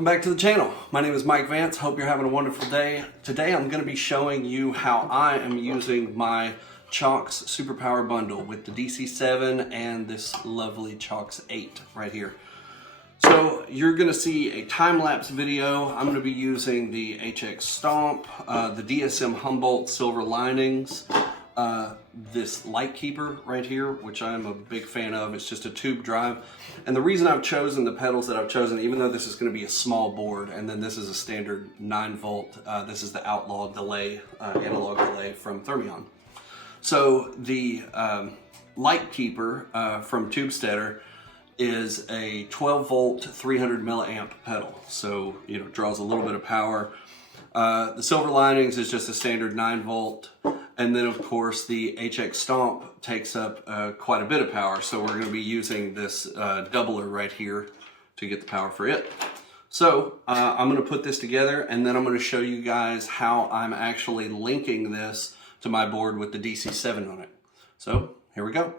welcome back to the channel. My name is Mike Vance. Hope you're having a wonderful day. Today I'm going to be showing you how I am using my Cioks Superpower Bundle with the DC7 and this lovely Cioks 8 right here. So you're going to see a time-lapse video. I'm going to be using the HX Stomp, the DSM Humboldt Silver Linings, this light keeper right here, which I'm a big fan of. It's just a tube drive. And the reason I've chosen the pedals that I've chosen, even though this is going to be a small board, and then this is a standard 9-volt, this is the Outlaw delay, analog delay from Thermion. So the light keeper from Tubesteader is a 12-volt, 300 milliamp pedal. So, it draws a little bit of power. The Silver Linings is just a standard 9-volt. And then, of course, the HX Stomp takes up quite a bit of power. So we're going to be using this doubler right here to get the power for it. So I'm going to put this together, and then I'm going to show you guys how I'm actually linking this to my board with the DC7 on it. So here we go.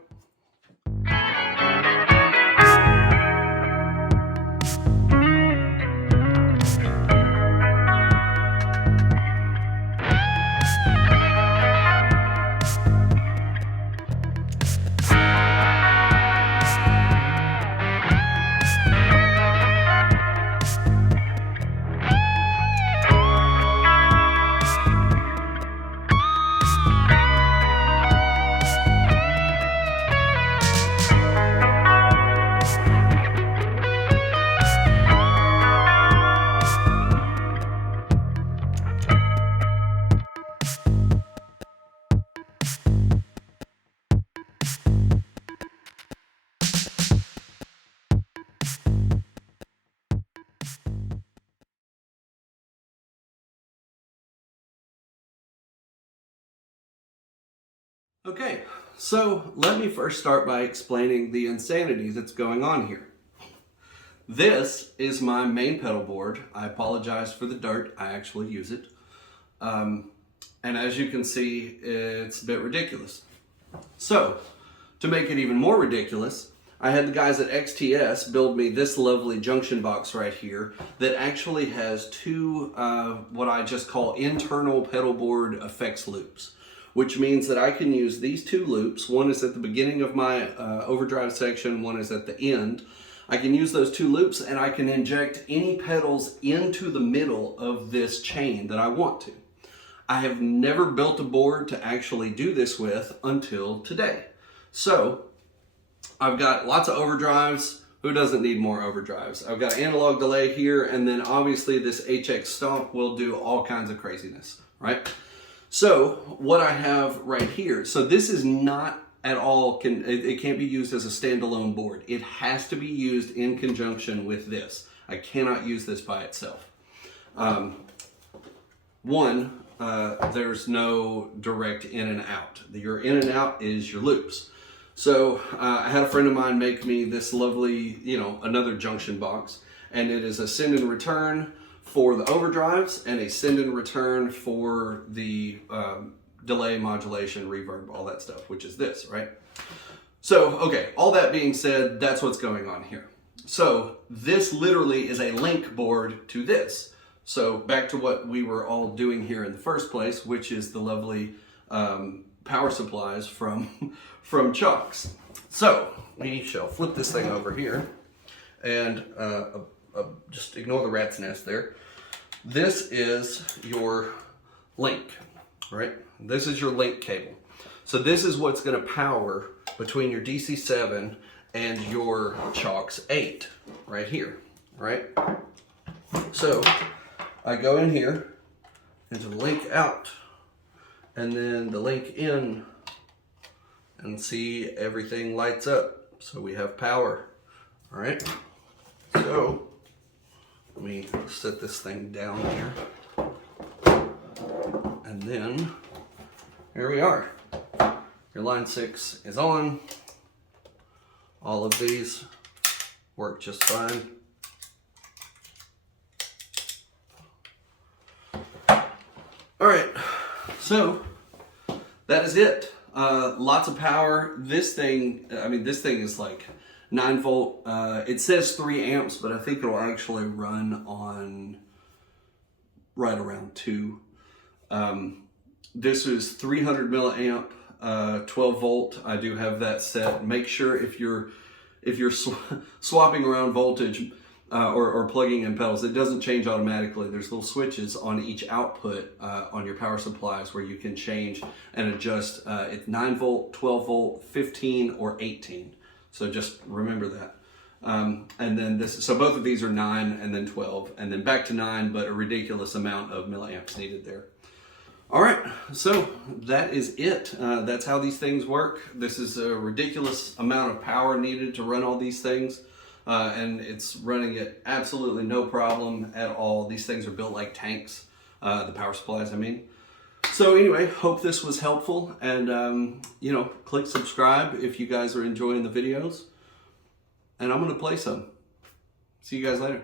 Okay, so let me first start by explaining the insanity that's going on here. This is my main pedal board. I apologize for the dirt. I actually use it. And as you can see, it's a bit ridiculous. So, to make it even more ridiculous, I had the guys at XTS build me this lovely junction box right here that actually has two, what I just call internal pedal board effects loops, which means that I can use these two loops. One is at the beginning of my overdrive section, one is at the end. I can use those two loops and I can inject any pedals into the middle of this chain that I want to. I have never built a board to actually do this with until today. So I've got lots of overdrives. Who doesn't need more overdrives? I've got analog delay here, and then obviously this HX Stomp will do all kinds of craziness, right? So what I have right here, so this is not at all, it can't be used as a standalone board. It has to be used in conjunction with this. I cannot use this by itself. There's no direct in and out. Your in and out is your loops. So I had a friend of mine make me this lovely, another junction box, and it is a send and return for the overdrives and a send and return for the delay, modulation, reverb, all that stuff, which is this, right? So, okay, all that being said, that's what's going on here. So this literally is a link board to this. So back to what we were all doing here in the first place, which is the lovely power supplies from Cioks. So we shall flip this thing over here and just ignore the rat's nest there. This is your link, right? This is your link cable. So this is what's going to power between your DC7 and your Cioks 8 right here, right? So I go in here into the link out and then the link in, and see everything lights up. So we have power, all right? So let me set this thing down here. And then here we are. Your line 6 is on. All of these work just fine. All right, so that is it. Lots of power. This thing, this thing is like 9 volt. It says 3 amps, but I think it'll actually run on right around 2. This is 300 milliamp, 12 volt. I do have that set. Make sure if you're swapping around voltage or plugging in pedals, it doesn't change automatically. There's little switches on each output on your power supplies where you can change and adjust. It's 9 volt, 12 volt, 15, or 18. So just remember that. And then so both of these are 9 and then 12 and then back to 9, but a ridiculous amount of milliamps needed there. All right, so that is it. That's how these things work. This is a ridiculous amount of power needed to run all these things. And it's running at absolutely no problem at all. These things are built like tanks, the power supplies, I mean. So anyway, hope this was helpful, and you know, click subscribe if you guys are enjoying the videos. And I'm gonna play some. See you guys later.